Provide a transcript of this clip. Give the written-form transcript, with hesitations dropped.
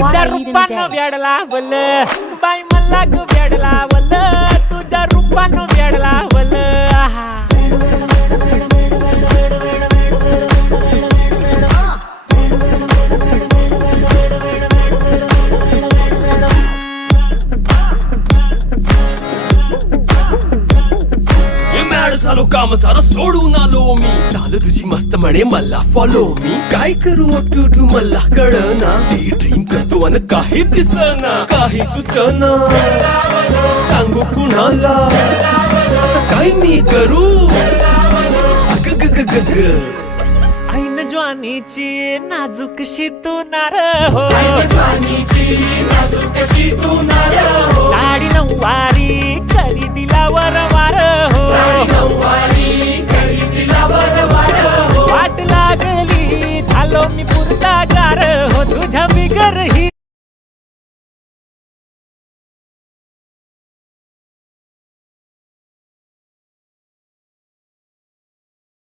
तुझ्या रूपानं वेड लावल बाई मला ग वेड लावल तुझ्या रूपानं वेड लावल झालो काम सारा सोडून आलो मी चाल तुझी मस्त म्हणे मला फॉलो मी काय करू टू मला कळना ती ड्रीम करतो आणि काही दिसना काही सुचना सांगू कुणाला आता काय मी करू अग ग ग ग ग ऐन ज्वानीची नाजूकशी तू नार हो साडी नऊवारी करी दिलावर वार हो वाट लागली झालो मी पुरता गार हो तुझ्या बिगर